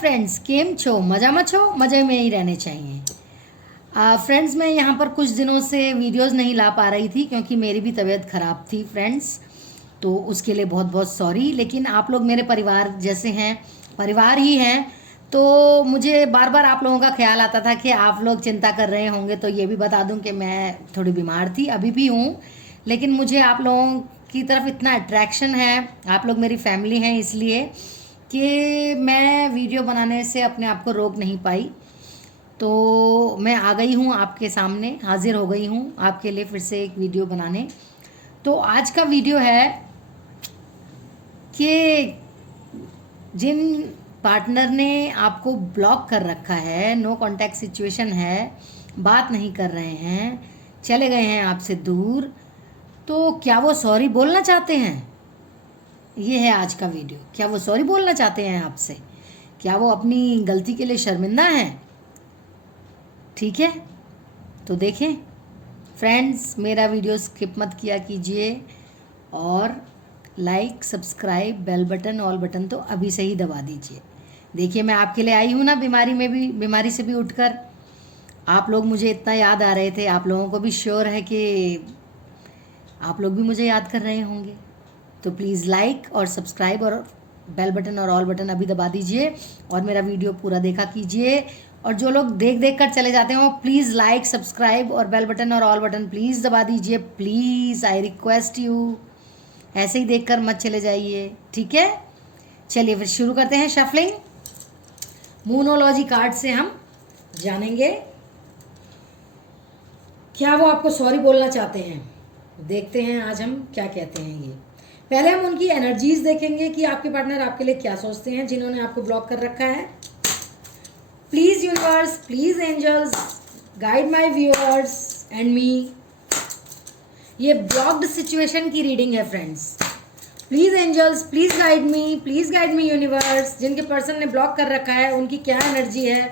Friends, केम छो? मज़ा मत छो, मज़े में ही रहने चाहिए। फ्रेंड्स, मैं यहाँ पर कुछ दिनों से वीडियोस नहीं ला पा रही थी क्योंकि मेरी भी तबीयत ख़राब थी फ्रेंड्स। तो उसके लिए बहुत बहुत सॉरी। लेकिन आप लोग मेरे परिवार जैसे हैं, परिवार ही हैं। तो मुझे बार बार आप लोगों का ख्याल आता था कि आप लोग चिंता कर रहे होंगे। तो ये भी बता दूं कि मैं थोड़ी बीमार थी, अभी भी हूँ। लेकिन मुझे आप लोगों की तरफ इतना अट्रैक्शन है, आप लोग मेरी फैमिली हैं, इसलिए कि मैं वीडियो बनाने से अपने आप को रोक नहीं पाई। तो मैं आ गई हूँ आपके सामने, हाजिर हो गई हूँ आपके लिए फिर से एक वीडियो बनाने। तो आज का वीडियो है कि जिन पार्टनर ने आपको ब्लॉक कर रखा है, नो कांटेक्ट सिचुएशन है, बात नहीं कर रहे हैं, चले गए हैं आपसे दूर, तो क्या वो सॉरी बोलना चाहते हैं? ये है आज का वीडियो। क्या वो सॉरी बोलना चाहते हैं आपसे? क्या वो अपनी गलती के लिए शर्मिंदा हैं? ठीक है, तो देखें फ्रेंड्स, मेरा वीडियो स्किप मत किया कीजिए और like, subscribe, bell button, all button तो अभी से ही दबा दीजिए। देखिए, मैं आपके लिए आई हूँ ना, बीमारी से भी उठकर। आप लोग मुझे इतना याद आ रहे थे, आप लोगों को भी श्योर है कि आप लोग भी मुझे याद कर रहे होंगे। तो प्लीज़ लाइक और सब्सक्राइब और बेल बटन और ऑल बटन अभी दबा दीजिए और मेरा वीडियो पूरा देखा कीजिए। और जो लोग देख देख कर चले जाते हो, प्लीज़ लाइक, सब्सक्राइब और बेल बटन और ऑल बटन प्लीज़ दबा दीजिए। Please, I request you. ऐसे ही देख कर मत चले जाइए, ठीक है? चलिए फिर शुरू करते हैं शफलिंग। मूनोलॉजी कार्ड से हम जानेंगे क्या वो आपको सॉरी बोलना चाहते हैं। देखते हैं आज हम क्या कहते हैं ये। पहले हम उनकी एनर्जीज देखेंगे कि आपके पार्टनर आपके लिए क्या सोचते हैं, जिन्होंने आपको ब्लॉक कर रखा है। Please universe, please angels, guide my viewers and me. ये ब्लॉक्ड सिचुएशन की रीडिंग है friends. Please angels, please guide me universe. जिनके पर्सन ने ब्लॉक कर रखा है उनकी क्या एनर्जी है,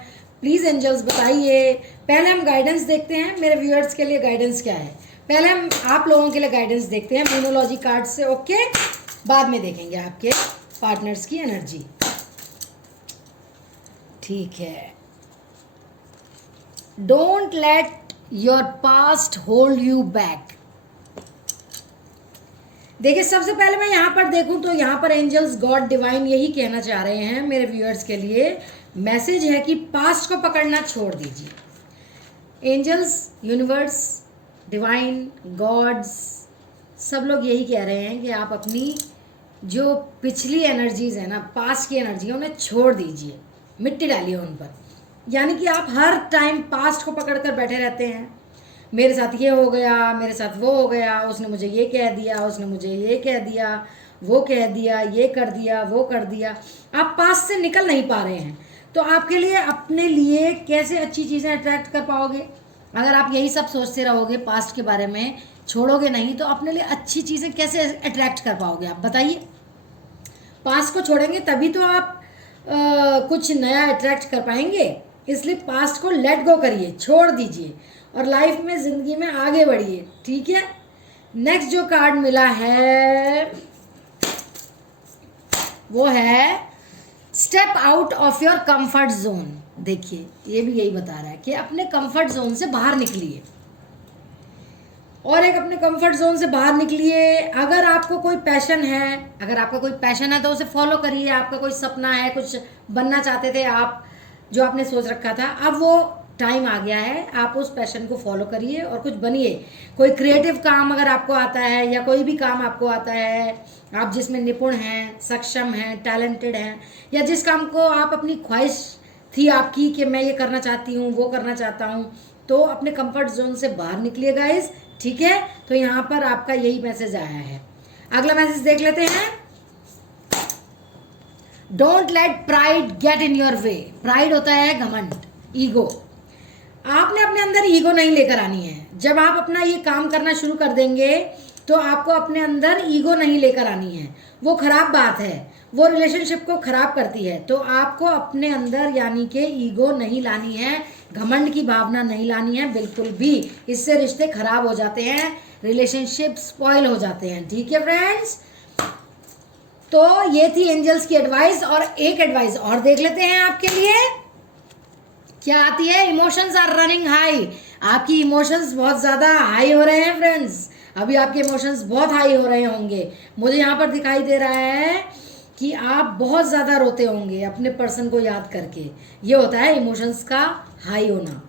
प्लीज एंजल्स बताइए। पहले हम गाइडेंस देखते हैं, मेरे व्यूअर्स के लिए गाइडेंस क्या है। पहले हम आप लोगों के लिए गाइडेंस देखते हैं मूनोलॉजी कार्ड से, ओके? बाद में देखेंगे आपके पार्टनर्स की एनर्जी, ठीक है? Don't let your past hold you back. देखिए, सबसे पहले मैं यहाँ पर देखूं तो यहाँ पर एंजल्स, गॉड, डिवाइन यही कहना चाह रहे हैं मेरे व्यूअर्स के लिए। मैसेज है कि पास्ट को पकड़ना छोड़ दीजिए। एंजल्स, यूनिवर्स, डिवाइन, गॉड्स, सब लोग यही कह रहे हैं कि आप अपनी जो पिछली एनर्जीज है ना, पास्ट की एनर्जी, उन्हें छोड़ दीजिए, मिट्टी डालिए उन पर। यानी कि आप हर टाइम पास्ट को पकड़ कर बैठे रहते हैं। मेरे साथ ये हो गया, मेरे साथ वो हो गया, उसने मुझे ये कह दिया, उसने मुझे ये कह दिया, वो कह दिया, ये कर दिया, वो कर दिया। आप पास्ट से निकल नहीं पा रहे हैं। तो आपके लिए, अपने लिए कैसे अच्छी चीज़ें अट्रैक्ट कर पाओगे? अगर आप यही सब सोचते रहोगे, पास्ट के बारे में छोड़ोगे नहीं, तो अपने लिए अच्छी चीज़ें कैसे अट्रैक्ट कर पाओगे? आप बताइए। पास्ट को छोड़ेंगे तभी तो आप कुछ नया अट्रैक्ट कर पाएंगे। इसलिए पास्ट को लेट गो करिए, छोड़ दीजिए और लाइफ में, ज़िंदगी में आगे बढ़िए, ठीक है? नेक्स्ट जो कार्ड मिला है वो है step out of your comfort zone. देखिए, ये भी यही बता रहा है कि अपने कंफर्ट जोन से बाहर निकलिए। और एक, अपने कंफर्ट जोन से बाहर निकलिए। अगर आपको कोई पैशन है, तो उसे फॉलो करिए। आपका कोई सपना है, कुछ बनना चाहते थे आप, जो आपने सोच रखा था, अब वो टाइम आ गया है, आप उस पैशन को फॉलो करिए और कुछ बनिए। कोई क्रिएटिव काम अगर आपको आता है, या कोई भी काम आपको आता है, आप जिसमें निपुण हैं, सक्षम हैं, टैलेंटेड हैं, या जिस काम को आप, अपनी ख्वाहिश थी आपकी कि मैं ये करना चाहती हूँ, वो करना चाहता हूँ, तो अपने कंफर्ट जोन से बाहर निकलिए गाइस, ठीक है? तो यहाँ पर आपका यही मैसेज आया है। अगला मैसेज देख लेते हैं। Don't let pride get in your way. Pride होता है घमंड, ईगो। आपने अपने अंदर ईगो नहीं लेकर आनी है। जब आप अपना ये काम करना शुरू कर देंगे तो आपको अपने अंदर ईगो नहीं लेकर आनी है। वो खराब बात है, वो रिलेशनशिप को खराब करती है। तो आपको अपने अंदर यानी कि ईगो नहीं लानी है, घमंड की भावना नहीं लानी है बिल्कुल भी। इससे रिश्ते खराब हो जाते हैं, रिलेशनशिप स्पॉइल हो जाते हैं, ठीक है फ्रेंड्स? तो ये थी एंजल्स की एडवाइस। और एक एडवाइस और देख लेते हैं आपके लिए, क्या आती है? Emotions are running high. आपकी इमोशंस बहुत ज़्यादा हाई हो रहे हैं फ्रेंड्स। अभी आपके इमोशंस बहुत हाई हो रहे होंगे। मुझे यहाँ पर दिखाई दे रहा है कि आप बहुत ज़्यादा रोते होंगे अपने पर्सन को याद करके। ये होता है इमोशंस का हाई होना।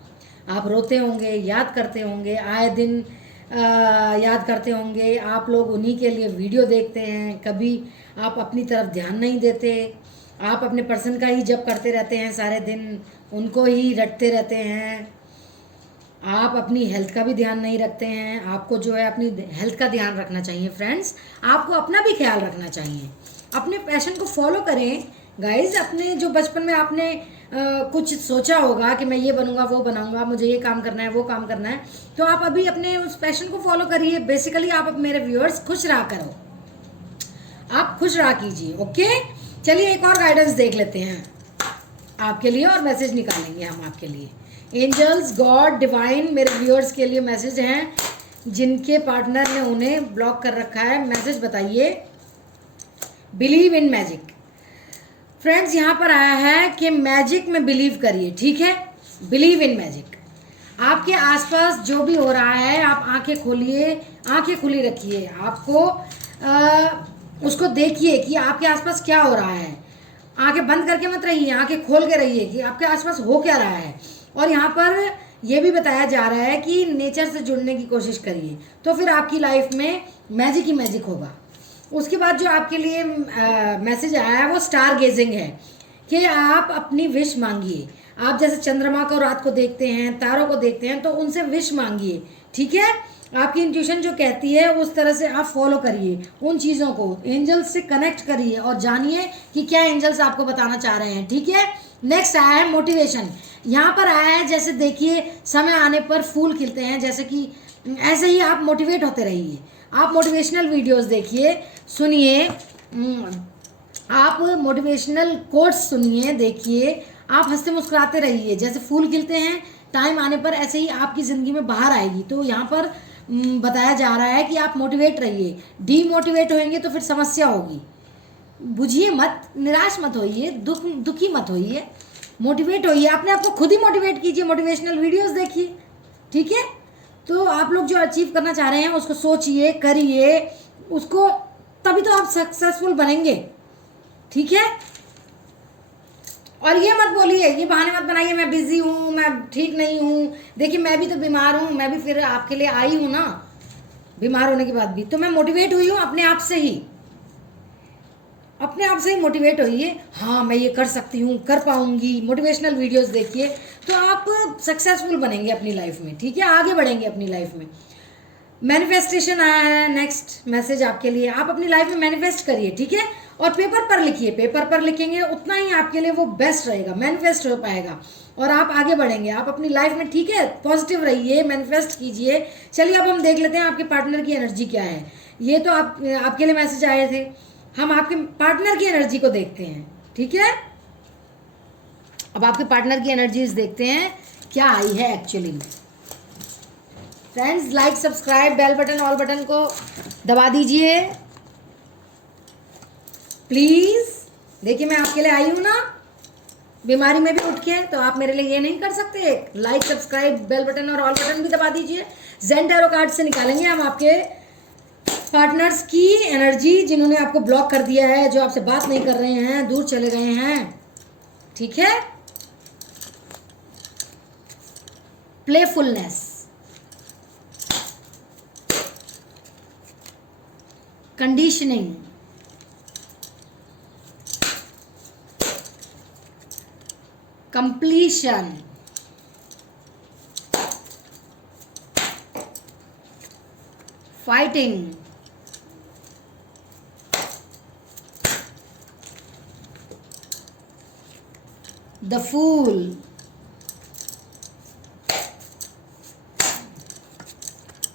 आप रोते होंगे, याद करते होंगे, आए दिन याद करते होंगे। आप लोग उन्हीं के लिए वीडियो देखते हैं, कभी आप अपनी तरफ ध्यान नहीं देते। आप अपने पर्सन का ही जप करते रहते हैं सारे दिन, उनको ही रटते रहते हैं। आप अपनी हेल्थ का भी ध्यान नहीं रखते हैं। आपको जो है अपनी हेल्थ का ध्यान रखना चाहिए फ्रेंड्स। आपको अपना भी ख्याल रखना चाहिए। अपने पैशन को फॉलो करें गाइज। अपने जो बचपन में आपने कुछ सोचा होगा कि मैं ये बनूंगा, वो बनाऊंगा, मुझे ये काम करना है, वो काम करना है, तो आप अभी अपने उस पैशन को फॉलो करिए। बेसिकली आप मेरे व्यूअर्स खुश रहा करो, आप खुश रहा कीजिए। ओके, चलिए एक और गाइडेंस देख लेते हैं आपके लिए और मैसेज निकालेंगे हम आपके लिए। एंजल्स, गॉड, डिवाइन मेरे व्यूअर्स के लिए मैसेज हैं जिनके पार्टनर ने उन्हें ब्लॉक कर रखा है। मैसेज बताइए। Believe in magic. फ्रेंड्स यहाँ पर आया है कि मैजिक में बिलीव करिए, ठीक है? Believe in magic. आपके आसपास जो भी हो रहा है, आप आंखें खोलिए, आंखें खुली रखिए। आपको उसको देखिए कि आपके आसपास क्या हो रहा है। आंखें बंद करके मत रहिए, आंखें खोल के रहिए कि आपके आसपास हो क्या रहा है। और यहाँ पर यह भी बताया जा रहा है कि नेचर से जुड़ने की कोशिश करिए, तो फिर आपकी लाइफ में मैजिक ही मैजिक होगा। उसके बाद जो आपके लिए मैसेज आया है वो स्टार गेजिंग है कि आप अपनी विश मांगिए। आप जैसे चंद्रमा को रात को देखते हैं, तारों को देखते हैं, तो उनसे विश मांगिए, ठीक है? आपकी इंट्यूशन जो कहती है उस तरह से आप फॉलो करिए उन चीज़ों को। एंजल्स से कनेक्ट करिए और जानिए कि क्या एंजल्स आपको बताना चाह रहे हैं, ठीक है? नेक्स्ट आया है मोटिवेशन। यहाँ पर आया है, जैसे देखिए समय आने पर फूल खिलते हैं, जैसे कि ऐसे ही आप मोटिवेट होते रहिए। आप मोटिवेशनल वीडियोस देखिए, सुनिए, आप मोटिवेशनल कोट्स सुनिए, देखिए, आप हंसते मुस्कुराते रहिए। जैसे फूल खिलते हैं, टाइम आने पर ऐसे ही आपकी ज़िंदगी में बाहर आएगी। तो यहाँ पर बताया जा रहा है कि आप मोटिवेट रहिए। डीमोटिवेट होंगे तो फिर समस्या होगी। बुझिए मत, निराश मत होइए, दुखी मत होइए, मोटिवेट होइए। अपने आप को खुद ही मोटिवेट कीजिए, मोटिवेशनल वीडियोस देखिए, ठीक है? तो आप लोग जो अचीव करना चाह रहे हैं उसको सोचिए, करिए उसको, तभी तो आप सक्सेसफुल बनेंगे, ठीक है? और ये मत बोलिए, ये बहाने मत बनाइए मैं बिजी हूँ, मैं ठीक नहीं हूँ। देखिए मैं भी तो बीमार हूँ, मैं भी फिर आपके लिए आई हूँ ना, बीमार होने के बाद भी तो मैं मोटिवेट हुई हूँ अपने आप से ही। अपने आप से ही मोटिवेट होइए, हाँ मैं ये कर सकती हूँ, कर पाऊंगी। मोटिवेशनल वीडियोस देखिए तो आप सक्सेसफुल बनेंगे अपनी लाइफ में, ठीक है? आगे बढ़ेंगे अपनी लाइफ में। मैनिफेस्टेशन आया है नेक्स्ट मैसेज आपके लिए। आप अपनी लाइफ में मैनिफेस्ट करिए, ठीक है? और पेपर पर लिखिए। पेपर पर लिखेंगे उतना ही आपके लिए वो बेस्ट रहेगा, मैनिफेस्ट हो पाएगा और आप आगे बढ़ेंगे आप अपनी लाइफ में, ठीक है? पॉजिटिव रहिए, मैनिफेस्ट कीजिए। चलिए अब हम देख लेते हैं आपके पार्टनर की एनर्जी क्या है। ये तो आपके लिए मैसेज आए थे, हम आपके पार्टनर की एनर्जी को देखते हैं, ठीक है? अब आपके पार्टनर की एनर्जीज देखते हैं क्या आई है एक्चुअली में। Friends like, subscribe, bell button, all button को दबा दीजिए प्लीज। देखिए मैं आपके लिए आई हूं ना बीमारी में भी उठ के, तो आप मेरे लिए ये नहीं कर सकते? लाइक, सब्सक्राइब, बेल बटन और ऑल बटन भी दबा दीजिए। ज़ेन टैरो कार्ड से निकालेंगे हम आपके पार्टनर्स की एनर्जी जिन्होंने आपको ब्लॉक कर दिया है, जो आपसे बात नहीं कर रहे हैं, दूर चले गए हैं, ठीक है? Playfulness, conditioning, completion, fighting, the fool,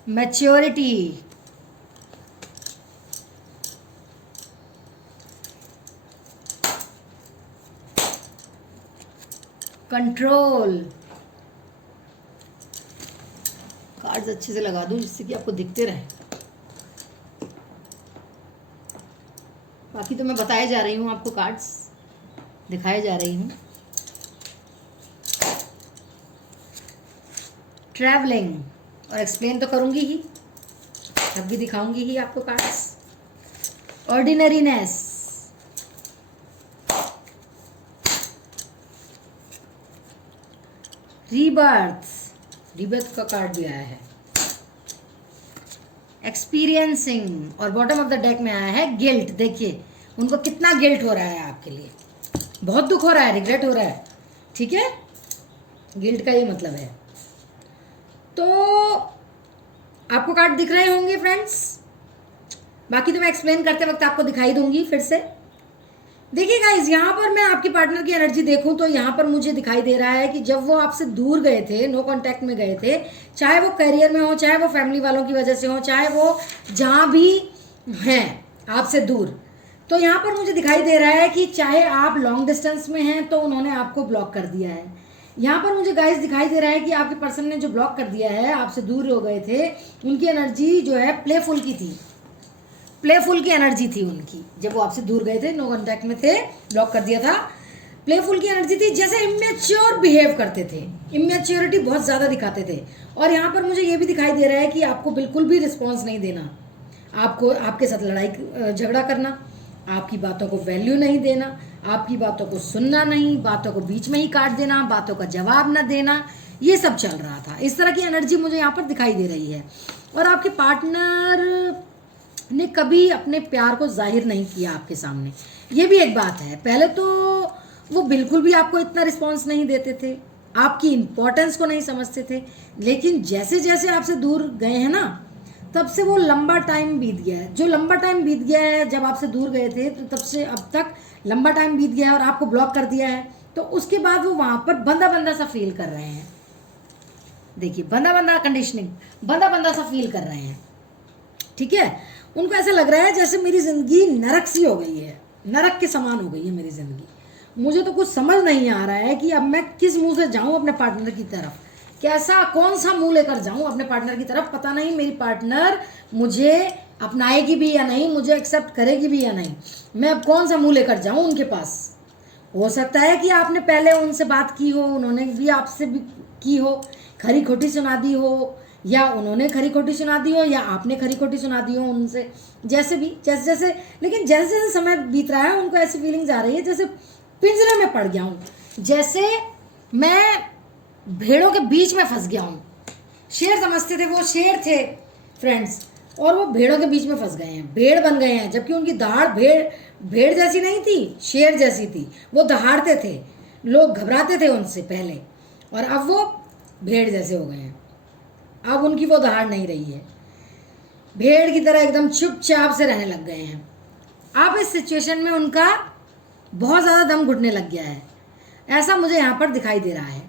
maturity, control. Cards अच्छे से लगा दूं जिससे कि आपको दिखते रहे। बाकी तो मैं बताए जा रही हूँ आपको, कार्ड्स दिखाए जा रही हूँ। ट्रैवलिंग, और एक्सप्लेन तो करूँगी ही, तब भी दिखाऊंगी ही आपको कार्ड्स। ऑर्डिनरीनेस, रीबर्थ, रीबर्थ का कार्ड भी आया है। एक्सपीरियंसिंग, और बॉटम ऑफ द डेक में आया है गिल्ट। देखिए उनको कितना गिल्ट हो रहा है आपके लिए, बहुत दुख हो रहा है, रिग्रेट हो रहा है, ठीक है। गिल्ट का ये मतलब है। तो आपको कार्ड दिख रहे होंगे फ्रेंड्स, बाकी तो मैं एक्सप्लेन करते वक्त आपको दिखाई दूंगी फिर से। देखिए गाइज, यहाँ पर मैं आपके पार्टनर की एनर्जी देखूं तो यहाँ पर मुझे दिखाई दे रहा है कि जब वो आपसे दूर गए थे, नो कांटेक्ट में गए थे, चाहे वो करियर में हो, चाहे वो फैमिली वालों की वजह से हो, चाहे वो जहाँ भी हैं आपसे दूर, तो यहाँ पर मुझे दिखाई दे रहा है कि चाहे आप लॉन्ग डिस्टेंस में हैं तो उन्होंने आपको ब्लॉक कर दिया है। यहाँ पर मुझे गाइज दिखाई दे रहा है कि आपके पर्सन ने जो ब्लॉक कर दिया है, आपसे दूर हो गए थे, उनकी एनर्जी जो है प्लेफुल की थी, प्लेफुल की एनर्जी थी उनकी। जब वो आपसे दूर गए थे, नो कांटेक्ट में थे, ब्लॉक कर दिया था, प्लेफुल की एनर्जी थी, जैसे इमेच्योर बिहेव करते थे, इमेच्योरिटी बहुत ज़्यादा दिखाते थे। और यहाँ पर मुझे ये भी दिखाई दे रहा है कि आपको बिल्कुल भी रिस्पॉन्स नहीं देना, आपको आपके साथ लड़ाई झगड़ा करना, आपकी बातों को वैल्यू नहीं देना, आपकी बातों को सुनना नहीं, बातों को बीच में ही काट देना, बातों का जवाब न देना, ये सब चल रहा था। इस तरह की एनर्जी मुझे यहाँ पर दिखाई दे रही है। और आपके पार्टनर ने कभी अपने प्यार को जाहिर नहीं किया आपके सामने, ये भी एक बात है। पहले तो वो बिल्कुल भी आपको इतना रिस्पॉन्स नहीं देते थे, आपकी इम्पोर्टेंस को नहीं समझते थे, लेकिन जैसे जैसे आपसे दूर गए हैं ना, तब से वो लंबा टाइम बीत गया है। जो लंबा टाइम बीत गया है, जब आपसे दूर गए थे तो तब से अब तक लंबा टाइम बीत गया है और आपको ब्लॉक कर दिया है, तो उसके बाद वो वहाँ पर बंदा बंदा सा फील कर रहे हैं। देखिए बंदा बंदा कंडीशनिंग, बंदा बंदा सा फील कर रहे हैं, ठीक है। उनको ऐसा लग रहा है जैसे मेरी ज़िंदगी नरक सी हो गई है, नरक के समान हो गई है मेरी ज़िंदगी। मुझे तो कुछ समझ नहीं आ रहा है कि अब मैं किस मुंह से जाऊं अपने पार्टनर की तरफ, कैसा कौन सा मुंह लेकर जाऊं अपने पार्टनर की तरफ। पता नहीं मेरी पार्टनर मुझे अपनाएगी भी या नहीं, मुझे एक्सेप्ट करेगी भी या नहीं, मैं अब कौन सा मुंह लेकर जाऊं उनके पास। हो सकता है कि आपने पहले उनसे बात की हो, उन्होंने भी आपसे भी की हो, खरी खोटी सुना दी हो, या उन्होंने खरी खोटी सुना दी हो, या आपने खरी खोटी सुना दी हो उनसे, जैसे भी जैसे जैसे। लेकिन जैसे जैसे समय बीत रहा है उनको ऐसी फीलिंग्स आ रही है जैसे पिंजरे में पड़ गया हूँ, जैसे मैं भेड़ों के बीच में फंस गया हूँ। शेर समझते थे, वो शेर थे फ्रेंड्स, और वो भेड़ों के बीच में फंस गए हैं, भेड़ बन गए हैं, जबकि उनकी दहाड़ भेड़ जैसी नहीं थी, शेर जैसी थी। वो दहाड़ते थे, लोग घबराते थे उनसे पहले, और अब वो भेड़ जैसे हो गए हैं। अब उनकी वो दहाड़ नहीं रही है, भेड़ की तरह एकदम चुपचाप से रहने लग गए हैं। अब इस सिचुएशन में उनका बहुत ज़्यादा दम घुटने लग गया है, ऐसा मुझे यहाँ पर दिखाई दे रहा है।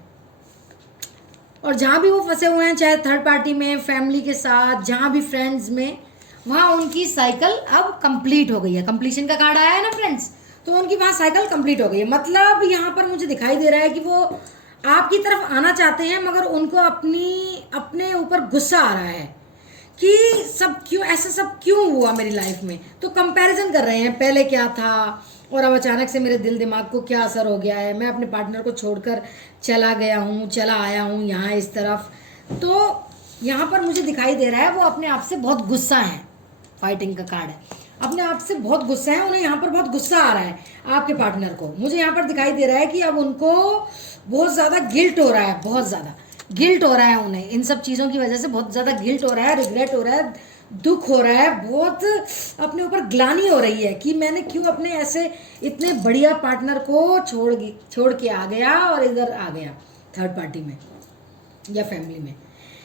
और जहाँ भी वो फंसे हुए हैं, चाहे थर्ड पार्टी में, फैमिली के साथ, जहाँ भी फ्रेंड्स में, वहाँ उनकी साइकिल अब कंप्लीट हो गई है। कंप्लीशन का कार्ड आया है ना फ्रेंड्स, तो उनकी वहाँ साइकिल कंप्लीट हो गई है। मतलब यहाँ पर मुझे दिखाई दे रहा है कि वो आपकी तरफ आना चाहते हैं, मगर उनको अपने ऊपर गुस्सा आ रहा है कि सब क्यों ऐसा, सब क्यों हुआ मेरी लाइफ में। तो कंपैरिजन कर रहे हैं, पहले क्या था और अब अचानक से मेरे दिल दिमाग को क्या असर हो गया है, मैं अपने पार्टनर को छोड़कर चला गया हूँ, चला आया हूँ यहाँ इस तरफ। तो यहाँ पर मुझे दिखाई दे रहा है वो अपने आप से बहुत गुस्सा है, फाइटिंग का कार्ड है, अपने आप से बहुत गुस्सा है, उन्हें यहाँ पर बहुत गुस्सा आ रहा है आपके पार्टनर को। मुझे यहाँ पर दिखाई दे रहा है कि अब उनको बहुत ज़्यादा गिल्ट हो रहा है, बहुत ज़्यादा गिल्ट हो रहा है उन्हें, इन सब चीज़ों की वजह से बहुत ज़्यादा गिल्ट हो रहा है, रिग्रेट हो रहा है, दुख हो रहा है, बहुत अपने ऊपर ग्लानि हो रही है कि मैंने क्यों अपने ऐसे इतने बढ़िया पार्टनर को छोड़ के आ गया और इधर आ गया थर्ड पार्टी में या फैमिली में।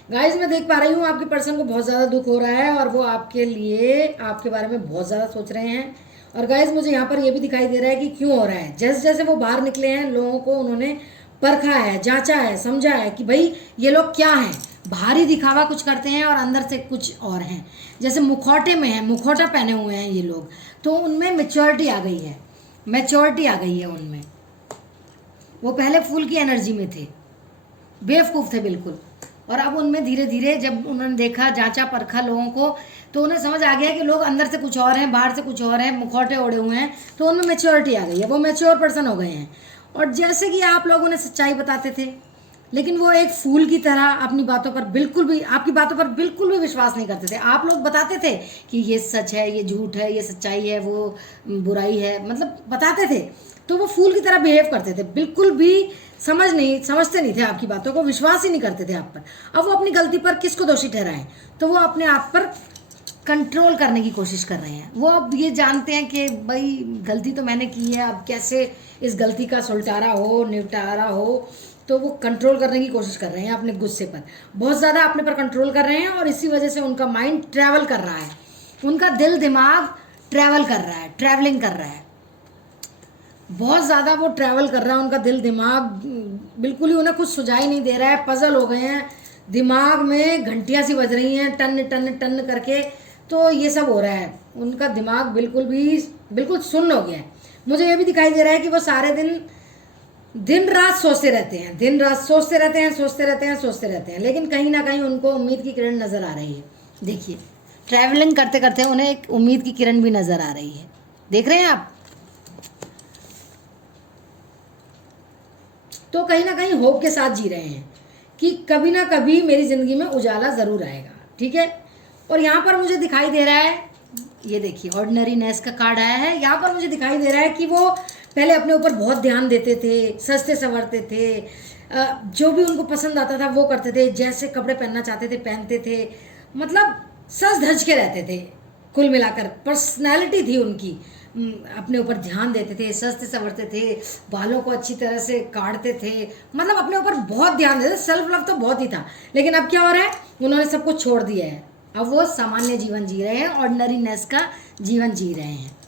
गाइज मैं देख पा रही हूँ आपके पर्सन को बहुत ज़्यादा दुख हो रहा है और वो आपके लिए, आपके बारे में बहुत ज़्यादा सोच रहे हैं। और गाइज मुझे यहाँ पर ये भी दिखाई दे रहा है कि क्यों हो रहा है। जैसे जैसे वो बाहर निकले हैं, लोगों को उन्होंने परखा है, जांचा है, समझा है कि भाई ये लोग क्या हैं। बाहरी दिखावा कुछ करते हैं और अंदर से कुछ और हैं। जैसे मुखौटे में है, मुखौटा पहने हुए हैं ये लोग, तो उनमें मैच्योरिटी आ गई है, मैच्योरिटी आ गई है उनमें। वो पहले फूल की एनर्जी में थे, बेवकूफ़ थे बिल्कुल, और अब उनमें धीरे धीरे जब उन्होंने देखा, जांचा परखा लोगों को, तो उन्हें समझ आ गया कि लोग अंदर से कुछ और हैं, बाहर से कुछ और हैं, मुखौटे ओढ़े हुए हैं। तो उनमें मैच्योरिटी आ गई है, वो मैच्योर पर्सन हो गए हैं। और जैसे कि आप लोग उन्हें सच्चाई बताते थे, लेकिन वो एक फूल की तरह अपनी बातों पर बिल्कुल भी, आपकी बातों पर बिल्कुल भी विश्वास नहीं करते थे। आप लोग बताते थे कि ये सच है, ये झूठ है, ये सच्चाई है, वो बुराई है, मतलब बताते थे। तो वो फूल की तरह बिहेव करते थे, बिल्कुल भी समझते नहीं थे आपकी बातों को, विश्वास ही नहीं करते थे आप पर। अब वो अपनी गलती पर किसको दोषी ठहराएं? तो वो अपने आप पर कंट्रोल करने की कोशिश कर रहे हैं। वो अब ये जानते हैं कि भाई गलती तो मैंने की है, अब कैसे इस गलती का सुलटारा हो, निपटारा हो। तो वो कंट्रोल करने की कोशिश कर रहे हैं अपने गुस्से पर, बहुत ज़्यादा अपने पर कंट्रोल कर रहे हैं। और इसी वजह से उनका माइंड ट्रैवल कर रहा है, उनका दिल दिमाग ट्रैवल कर रहा है, ट्रैवलिंग कर रहा है, बहुत ज़्यादा वो ट्रैवल कर रहा है। उनका दिल दिमाग बिल्कुल ही उन्हें कुछ सुझाई नहीं दे रहा है, पजल हो गए हैं, दिमाग में घंटियाँ सी बज रही हैं टन टन टन करके। तो ये सब हो रहा है, उनका दिमाग बिल्कुल सुन्न हो गया है। मुझे ये भी दिखाई दे रहा है कि वो सारे दिन रात सोचते रहते हैं, दिन रात सोचते रहते हैं, सोचते रहते हैं, सोचते रहते हैं, लेकिन कहीं ना कहीं उनको उम्मीद की किरण नज़र आ रही है। देखिए, ट्रैवलिंग करते करते उन्हें एक उम्मीद की किरण भी नज़र आ रही है, देख रहे हैं आप। तो कहीं ना कहीं होप के साथ जी रहे हैं कि कभी ना कभी मेरी ज़िंदगी में उजाला ज़रूर आएगा, ठीक है। और यहाँ पर मुझे दिखाई दे रहा है, ये देखिए ऑर्डिनरीनेस का कार्ड आया है। यहाँ पर मुझे दिखाई दे रहा है कि वो पहले अपने ऊपर बहुत ध्यान देते थे, सजते संवरते थे, जो भी उनको पसंद आता था वो करते थे, जैसे कपड़े पहनना चाहते थे पहनते थे, मतलब सज धज के रहते थे। कुल मिलाकर पर्सनैलिटी थी उनकी, अपने ऊपर ध्यान देते थे, सजते संवरते थे, बालों को अच्छी तरह से काटते थे, मतलब अपने ऊपर बहुत ध्यान देते थे। सेल्फ लव तो बहुत ही था। लेकिन अब क्या हो रहा है, उन्होंने सब कुछ छोड़ दिया है। अब वो सामान्य जीवन जी रहे हैं, ऑर्डिनरीनेस का जीवन जी रहे हैं।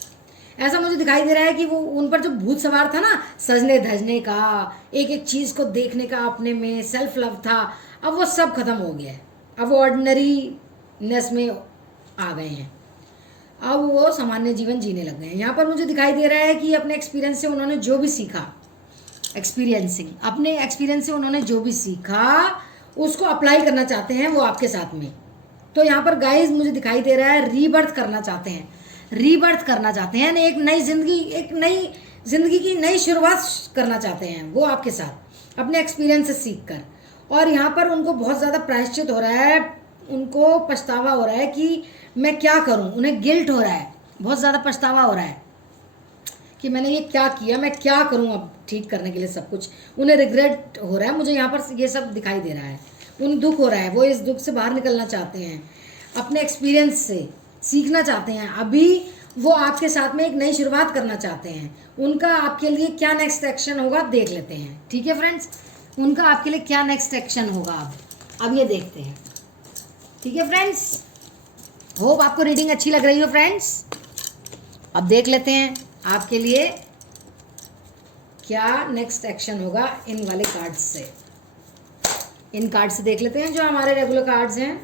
ऐसा मुझे दिखाई दे रहा है कि वो उन पर जो भूत सवार था ना, सजने धजने का, एक एक चीज़ को देखने का, अपने में सेल्फ लव था, अब वो सब खत्म हो गया है। अब वो ऑर्डिनरीनेस में आ गए हैं, अब वो सामान्य जीवन जीने लग गए हैं। यहाँ पर मुझे दिखाई दे रहा है कि अपने एक्सपीरियंस से उन्होंने जो भी सीखा, अपने एक्सपीरियंस से उन्होंने जो भी सीखा उसको अप्लाई करना चाहते हैं वो आपके साथ में। तो यहाँ पर गाइस मुझे दिखाई दे रहा है रीबर्थ करना चाहते हैं, रीबर्थ करना चाहते हैं, एक नई जिंदगी की नई शुरुआत करना चाहते हैं वो आपके साथ, अपने एक्सपीरियंस से सीख कर। और यहाँ पर उनको बहुत ज़्यादा प्रायश्चित हो रहा है, उनको पछतावा हो रहा है कि मैं क्या करूँ, उन्हें गिल्ट हो रहा है, बहुत ज़्यादा पछतावा हो रहा है कि मैंने ये क्या किया, मैं क्या करूँ अब ठीक करने के लिए सब कुछ। उन्हें रिग्रेट हो रहा है, मुझे यहाँ पर ये सब दिखाई दे रहा है। उन्हें दुख हो रहा है, वो इस दुख से बाहर निकलना चाहते हैं, अपने एक्सपीरियंस से सीखना चाहते हैं। अभी वो आपके साथ में एक नई शुरुआत करना चाहते हैं। उनका आपके लिए क्या नेक्स्ट एक्शन होगा देख लेते हैं, ठीक है फ्रेंड्स। उनका आपके लिए क्या नेक्स्ट एक्शन होगा अब ये देखते हैं, ठीक है फ्रेंड्स। होप आपको रीडिंग अच्छी लग रही हो फ्रेंड्स। अब देख लेते हैं आपके लिए क्या नेक्स्ट एक्शन होगा इन वाले कार्ड्स से। इन कार्ड से देख लेते हैं जो हमारे रेगुलर कार्ड्स हैं,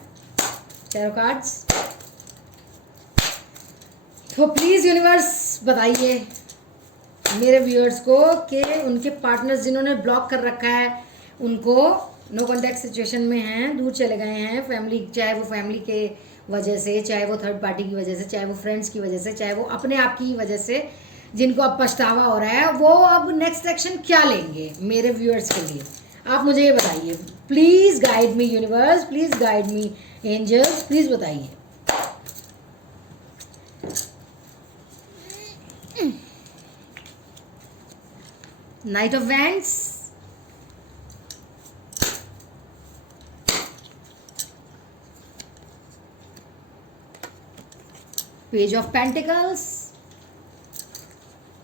टैरो कार्ड्स। तो प्लीज़ यूनिवर्स बताइए मेरे व्यूअर्स को कि उनके पार्टनर्स जिन्होंने ब्लॉक कर रखा है, उनको नो कॉन्टैक्ट सिचुएशन में हैं, दूर चले गए हैं फैमिली, चाहे वो फैमिली के वजह से, चाहे वो थर्ड पार्टी की वजह से, चाहे वो फ्रेंड्स की वजह से, चाहे वो अपने आप की वजह से, जिनको अब पछतावा हो रहा है, वो अब नेक्स्ट एक्शन क्या लेंगे मेरे व्यूअर्स के लिए, आप मुझे ये बताइए। Please guide me universe, please guide me angels, please बताइए। Knight of wands, page of pentacles.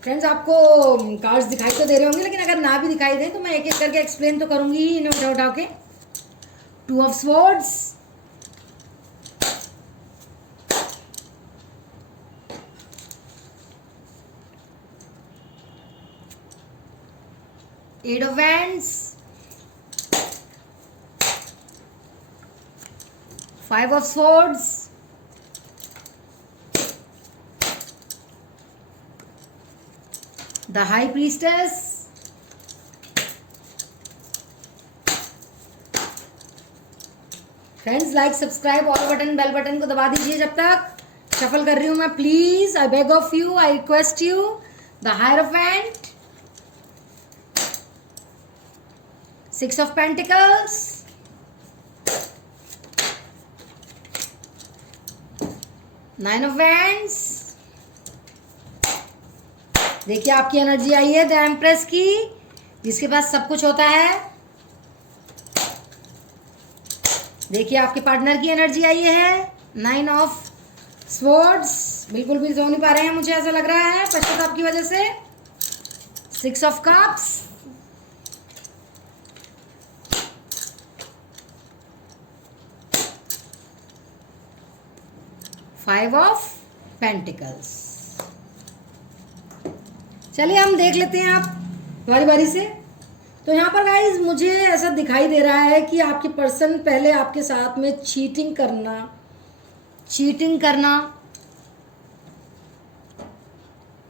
Friends आपको कार्ड्स दिखाई तो दे रहे होंगे, लेकिन अगर ना भी दिखाई दे तो मैं एक एक करके एक्सप्लेन तो करूंगी इन्हें उठा उठा के। Two of swords, eight of wands, five of swords, the high priestess, friends like subscribe all button bell button को दबा दीजिए जब तक शफल कर रही हूं मैं। Please I beg of you, I request you, the hierophant, 6 of Pentacles, Nine of Wands। देखिए आपकी एनर्जी आई है द एम्प्रेस की, जिसके पास सब कुछ होता है। देखिए आपके पार्टनर की एनर्जी आई है 9 of Swords। बिल्कुल भी सो नहीं पा रहे हैं, मुझे ऐसा लग रहा है पश्चाताप की वजह से। 6 of Cups, Five of Pentacles। चलिए हम देख लेते हैं आप बारी बारी से। तो यहाँ पर गाइज मुझे ऐसा दिखाई दे रहा है कि आपके पर्सन पहले आपके साथ में चीटिंग करना, चीटिंग करना,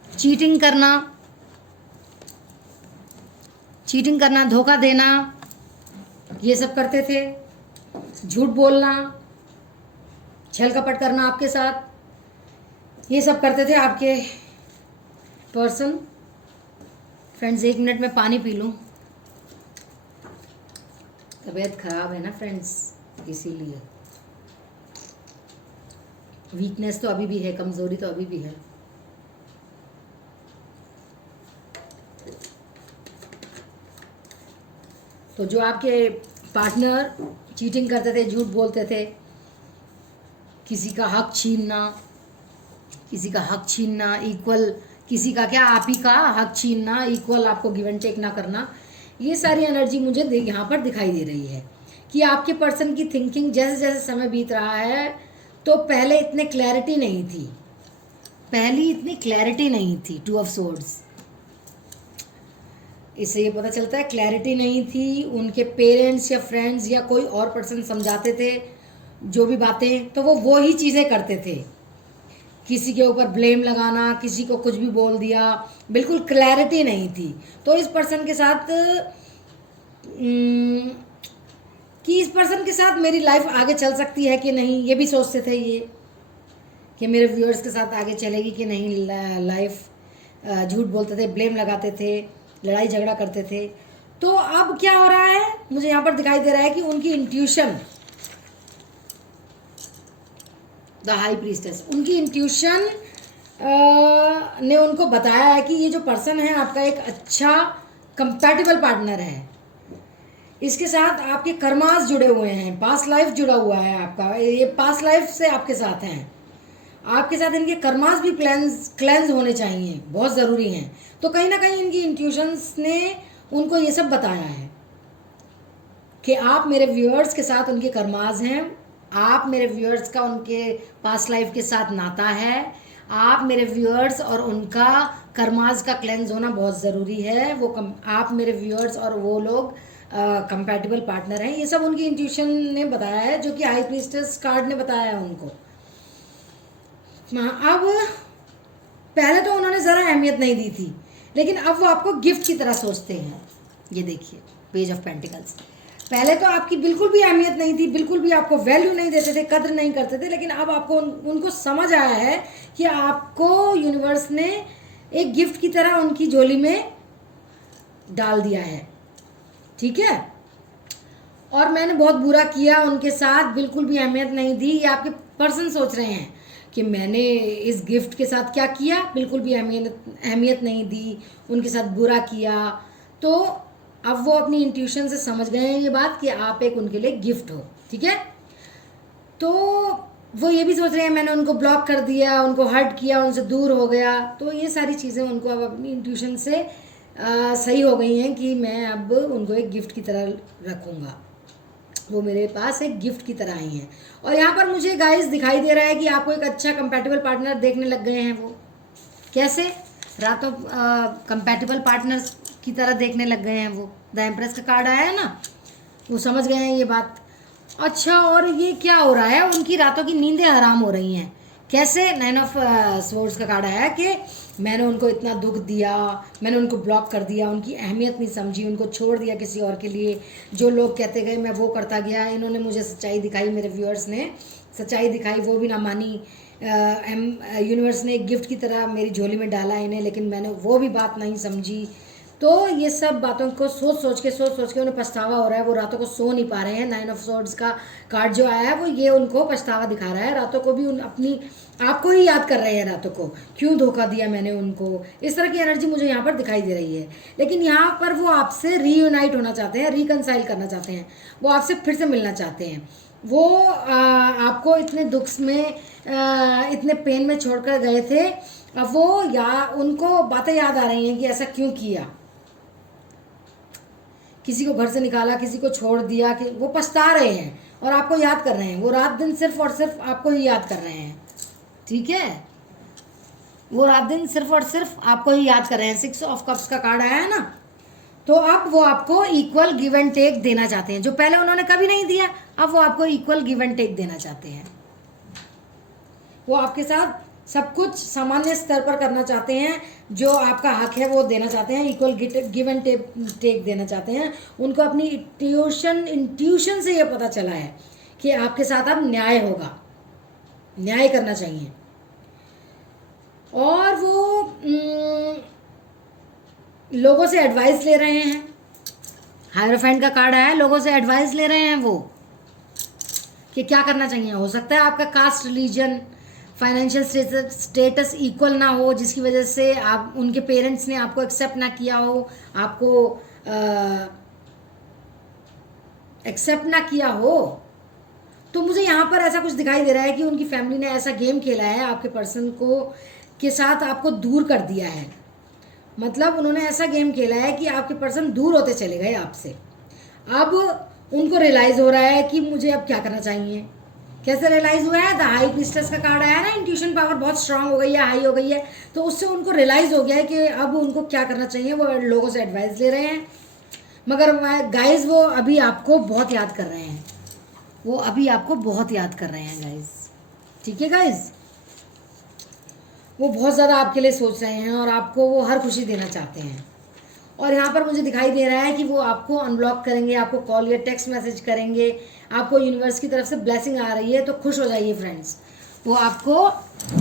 चीटिंग करना, चीटिंग करना, धोखा देना, ये सब करते थे। झूठ बोलना, छल कपट करना आपके साथ, ये सब करते थे आपके पर्सन। फ्रेंड्स 1 मिनट में पानी पी लूँ, तबीयत खराब है ना फ्रेंड्स, इसीलिए। वीकनेस तो अभी भी है, कमजोरी तो अभी भी है। तो जो आपके पार्टनर चीटिंग करते थे, झूठ बोलते थे, किसी का हक छीनना, किसी का हक छीनना, इक्वल किसी का क्या आप ही का हक छीनना, इक्वल आपको गिव एंड टेक ना करना, ये सारी एनर्जी मुझे यहाँ पर दिखाई दे रही है कि आपके पर्सन की थिंकिंग जैसे जैसे समय बीत रहा है, तो पहले इतने क्लैरिटी नहीं थी, पहली इतनी क्लैरिटी नहीं थी। 2 of Swords, इससे ये पता चलता है क्लैरिटी नहीं थी। उनके पेरेंट्स या फ्रेंड्स या कोई और पर्सन समझाते थे जो भी बातें, तो वो ही चीज़ें करते थे। किसी के ऊपर ब्लेम लगाना, किसी को कुछ भी बोल दिया, बिल्कुल क्लैरिटी नहीं थी। तो इस पर्सन के साथ कि इस पर्सन के साथ मेरी लाइफ आगे चल सकती है कि नहीं, ये भी सोचते थे ये कि मेरे व्यूअर्स के साथ आगे चलेगी कि नहीं लाइफ। झूठ बोलते थे, ब्लेम लगाते थे, लड़ाई झगड़ा करते थे। तो अब क्या हो रहा है, मुझे यहाँ पर दिखाई दे रहा है कि उनकी इंट्यूशन, द हाई प्रीस्टेस, उनकी इंट्यूशन ने उनको बताया है कि ये जो पर्सन है आपका एक अच्छा कंपैटिबल पार्टनर है। इसके साथ आपके कर्मास जुड़े हुए हैं, पास्ट लाइफ जुड़ा हुआ है आपका, ये पास्ट लाइफ से आपके साथ हैं। आपके साथ इनके कर्मास भी क्लेंस होने चाहिए, बहुत ज़रूरी हैं। तो कहीं ना कहीं इनकी इंट्यूशंस ने उनको ये सब बताया है कि आप मेरे व्यूअर्स के साथ उनके कर्मास हैं, आप मेरे व्यूअर्स का उनके पास्ट लाइफ के साथ नाता है, आप मेरे व्यूअर्स और उनका कर्मास का क्लेंस होना बहुत ज़रूरी है। आप मेरे व्यूअर्स और वो लोग कंपैटिबल पार्टनर हैं। ये सब उनकी इंट्यूशन ने बताया है, जो कि हाई प्रीस्टेस कार्ड ने बताया है उनको। अब पहले तो उन्होंने ज़रा अहमियत नहीं दी थी, लेकिन अब वो आपको गिफ्ट की तरह सोचते हैं। ये देखिए पेज ऑफ पेंटिकल्स, पहले तो आपकी बिल्कुल भी अहमियत नहीं थी, बिल्कुल भी आपको वैल्यू नहीं देते थे, कद्र नहीं करते थे, लेकिन अब आपको उनको समझ आया है कि आपको यूनिवर्स ने एक गिफ्ट की तरह उनकी झोली में डाल दिया है। ठीक है, और मैंने बहुत बुरा किया उनके साथ, बिल्कुल भी अहमियत नहीं दी। ये आपके पर्सन सोच रहे हैं कि मैंने इस गिफ्ट के साथ क्या किया, बिल्कुल भी अहमियत नहीं दी, उनके साथ बुरा किया। तो अब वो अपनी इंट्यूशन से समझ गए हैं ये बात कि आप एक उनके लिए गिफ्ट हो। ठीक है, तो वो ये भी सोच रहे हैं मैंने उनको ब्लॉक कर दिया, उनको हर्ट किया, उनसे दूर हो गया। तो ये सारी चीज़ें उनको अब अपनी इंट्यूशन से सही हो गई हैं कि मैं अब उनको एक गिफ्ट की तरह रखूँगा, वो मेरे पास एक गिफ्ट की तरह आई हैं। और यहाँ पर मुझे गाइस दिखाई दे रहा है कि आपको एक अच्छा कंपैटिबल पार्टनर देखने लग गए हैं। वो कैसे, रातों कंपैटिबल पार्टनर्स की तरह देखने लग गए हैं। वो द एम्प्रेस का कार्ड आया है ना, वो समझ गए हैं ये बात। अच्छा, और ये क्या हो रहा है, उनकी रातों की नींदें हराम हो रही हैं कैसे? 9 ऑफ स्वॉर्ड्स का कार्ड आया कि मैंने उनको इतना दुख दिया, मैंने उनको ब्लॉक कर दिया, उनकी अहमियत नहीं समझी, उनको छोड़ दिया किसी और के लिए। जो लोग कहते गए मैं वो करता गया। इन्होंने मुझे सच्चाई दिखाई, मेरे व्यूअर्स ने सच्चाई दिखाई, वो भी ना मानी। यूनिवर्स ने एक गिफ्ट की तरह मेरी झोली में डाला इन्हें, लेकिन मैंने वो भी बात नहीं समझी। तो ये सब बातों को सोच सोच के उन्हें पछतावा हो रहा है। वो रातों को सो नहीं पा रहे हैं। 9 ऑफ स्वॉर्ड्स का कार्ड जो आया है वो ये उनको पछतावा दिखा रहा है। रातों को भी उन अपनी आपको ही याद कर रहे हैं, रातों को क्यों धोखा दिया मैंने उनको। इस तरह की एनर्जी मुझे यहाँ पर दिखाई दे रही है। लेकिन यहाँ पर वो आपसे रीयूनाइट होना चाहते हैं, रिकनसाइल करना चाहते हैं, वो आपसे फिर से मिलना चाहते हैं। वो आपको इतने दुख में इतने पेन में छोड़कर गए थे। अब वो उनको बातें याद आ रही हैं कि ऐसा क्यों किया, किसी को घर से निकाला, किसी को छोड़ दिया, कि वो पछता रहे हैं और आपको याद कर रहे हैं। वो रात दिन सिर्फ और सिर्फ आपको ही याद कर रहे हैं, ठीक है? वो रात दिन सिर्फ और सिर्फ आपको ही याद कर रहे हैं। 6 ऑफ कप्स का कार्ड आया है ना, तो अब वो आपको इक्वल गिव एंड टेक देना चाहते हैं। जो पहले उन्होंने कभी नहीं दिया, अब वो आपको इक्वल गिव एंड टेक देना चाहते हैं। वो आपके साथ सब कुछ सामान्य स्तर पर करना चाहते हैं। जो आपका हक है वो देना चाहते हैं, इक्वल गिव एंड टेक देना चाहते हैं। उनको अपनी इंट्यूशन से ये पता चला है कि आपके साथ अब न्याय होगा, न्याय करना चाहिए। और वो लोगों से एडवाइस ले रहे हैं। हायरोफेंट का कार्ड आया है, लोगों से एडवाइस ले रहे हैं वो कि क्या करना चाहिए। हो सकता है आपका caste, religion, financial status equal ना हो, जिसकी वजह से आप उनके पेरेंट्स ने आपको एक्सेप्ट ना किया हो, आपको एक्सेप्ट ना किया हो। तो मुझे यहाँ पर ऐसा कुछ दिखाई दे रहा है कि उनकी फैमिली ने ऐसा गेम खेला है आपके पर्सन को के साथ, आपको दूर कर दिया है। मतलब उन्होंने ऐसा गेम खेला है कि आपके पर्सन दूर होते चले गए आपसे। अब उनको रियलाइज़ हो रहा है कि मुझे अब क्या करना चाहिए। कैसे रियलाइज़ हुआ है? द हाई प्रीस्टेस का कार्ड आया ना, इंट्यूशन पावर बहुत स्ट्रांग हो गई है, हाई हो गई है। तो उससे उनको रियलाइज़ हो गया है कि अब उनको क्या करना चाहिए। वो लोगों से एडवाइस ले रहे हैं, मगर गाइज वो अभी आपको बहुत याद कर रहे हैं। वो अभी आपको बहुत याद कर रहे हैं गाइज, ठीक है गाइज? वो बहुत ज़्यादा आपके लिए सोच रहे हैं और आपको वो हर खुशी देना चाहते हैं। और यहाँ पर मुझे दिखाई दे रहा है कि वो आपको अनब्लॉक करेंगे, आपको कॉल या टेक्स्ट मैसेज करेंगे। आपको यूनिवर्स की तरफ से ब्लेसिंग आ रही है, तो खुश हो जाइए फ्रेंड्स। वो आपको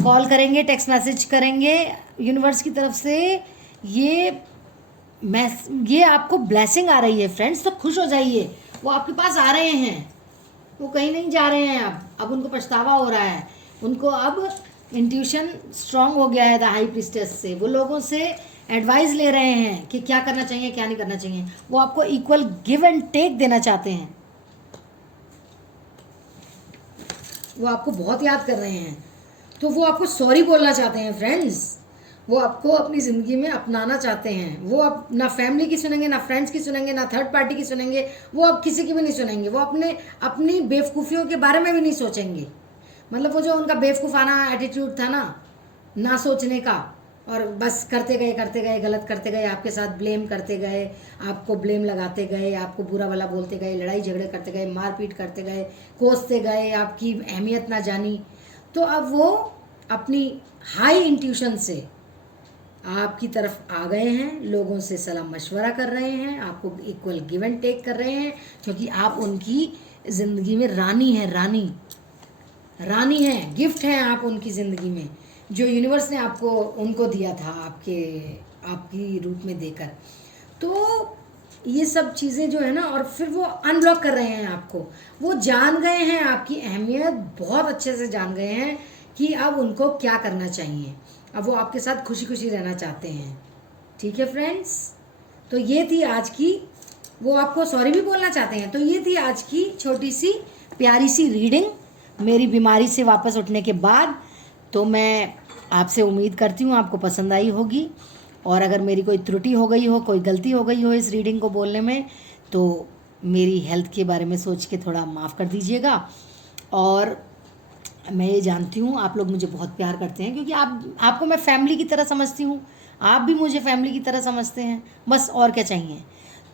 कॉल करेंगे, टेक्स्ट मैसेज करेंगे यूनिवर्स की तरफ से। ये आपको ब्लेसिंग आ रही है फ्रेंड्स, तो खुश हो जाइए। वो आपके पास आ रहे हैं, वो कहीं नहीं जा रहे हैं। अब उनको पछतावा हो रहा है। उनको अब इंट्यूशन स्ट्रांग हो गया है द हाई प्रीस्टेस से। वो लोगों से एडवाइस ले रहे हैं कि क्या करना चाहिए, क्या नहीं करना चाहिए। वो आपको इक्वल गिव एंड टेक देना चाहते हैं। वो आपको बहुत याद कर रहे हैं, तो वो आपको सॉरी बोलना चाहते हैं फ्रेंड्स। वो आपको अपनी ज़िंदगी में अपनाना चाहते हैं। वो अब ना फैमिली की सुनेंगे, ना फ्रेंड्स की सुनेंगे, ना थर्ड पार्टी की सुनेंगे। वो अब किसी की भी नहीं सुनेंगे। वो अपनी बेवकूफ़ियों के बारे में भी नहीं सोचेंगे। मतलब वो जो उनका बेवकूफ़ाना एटीट्यूड था ना सोचने का, और बस करते गए, गलत करते गए, आपके साथ ब्लेम करते गए, आपको ब्लेम लगाते गए, आपको बुरा भला बोलते गए, लड़ाई झगड़े करते गए, मारपीट करते गए, कोसते गए, आपकी अहमियत ना जानी। तो अब वो अपनी हाई इंट्यूशन से आपकी तरफ आ गए हैं, लोगों से सलाह मशवरा कर रहे हैं, आपको इक्वल गिव एंड टेक कर रहे हैं, क्योंकि आप उनकी ज़िंदगी में रानी हैं। रानी हैं, गिफ्ट हैं आप उनकी ज़िंदगी में, जो यूनिवर्स ने आपको उनको दिया था आपकी रूप में देकर। तो ये सब चीज़ें जो है ना, और फिर वो अनब्लॉक कर रहे हैं आपको। वो जान गए हैं आपकी अहमियत, बहुत अच्छे से जान गए हैं कि अब उनको क्या करना चाहिए। अब वो आपके साथ खुशी खुशी रहना चाहते हैं, ठीक है फ्रेंड्स? तो ये थी आज की, वो आपको सॉरी भी बोलना चाहते हैं। तो ये थी आज की छोटी सी प्यारी सी रीडिंग मेरी बीमारी से वापस उठने के बाद। तो मैं आपसे उम्मीद करती हूँ आपको पसंद आई होगी, और अगर मेरी कोई त्रुटि हो गई हो, कोई गलती हो गई हो इस रीडिंग को बोलने में, तो मेरी हेल्थ के बारे में सोच के थोड़ा माफ़ कर दीजिएगा। और मैं ये जानती हूँ आप लोग मुझे बहुत प्यार करते हैं, क्योंकि आपको मैं फैमिली की तरह समझती हूँ, आप भी मुझे फैमिली की तरह समझते हैं। बस और क्या चाहिए।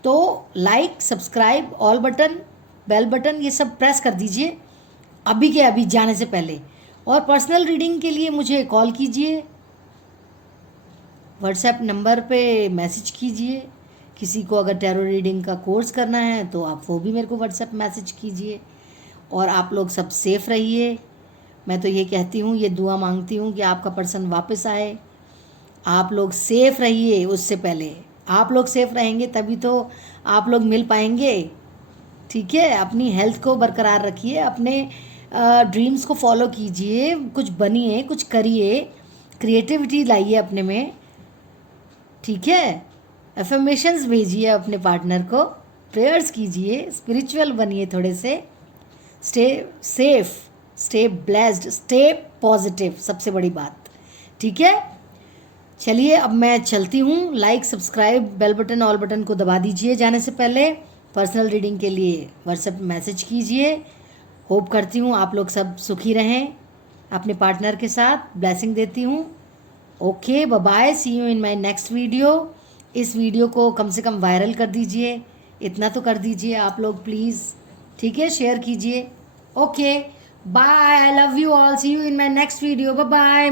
तो like, subscribe, all button, bell button, ये सब प्रेस कर दीजिए अभी के अभी जाने से पहले। और पर्सनल रीडिंग के लिए मुझे कॉल कीजिए, व्हाट्सएप नंबर पे मैसेज कीजिए। किसी को अगर टैरो रीडिंग का कोर्स करना है तो आप वो भी मेरे को व्हाट्सएप मैसेज कीजिए। और आप लोग सब सेफ रहिए। मैं तो ये कहती हूँ, ये दुआ मांगती हूँ कि आपका पर्सन वापस आए। आप लोग सेफ रहिए, उससे पहले आप लोग सेफ रहेंगे तभी तो आप लोग मिल पाएंगे। ठीक है, अपनी हेल्थ को बरकरार रखिए, अपने ड्रीम्स को फॉलो कीजिए, कुछ बनिए, कुछ करिए, क्रिएटिविटी लाइए अपने में। ठीक है, एफर्मेशंस भेजिए अपने पार्टनर को, प्रेयर्स कीजिए, स्पिरिचुअल बनिए थोड़े से। Stay safe, stay blessed, stay positive, सबसे बड़ी बात। ठीक है, चलिए अब मैं चलती हूँ। Like, subscribe, bell button, all button को दबा दीजिए जाने से पहले। पर्सनल रीडिंग के लिए व्हाट्सएप मैसेज कीजिए। होप करती हूँ आप लोग सब सुखी रहें अपने पार्टनर के साथ। ब्लेसिंग देती हूँ। Okay, bye bye, see you in my next video. इस वीडियो को कम से कम वायरल कर दीजिए, इतना तो कर दीजिए आप लोग प्लीज़। ठीक है, शेयर कीजिए। Okay, bye, I love you all, see you in my next video, bye bye.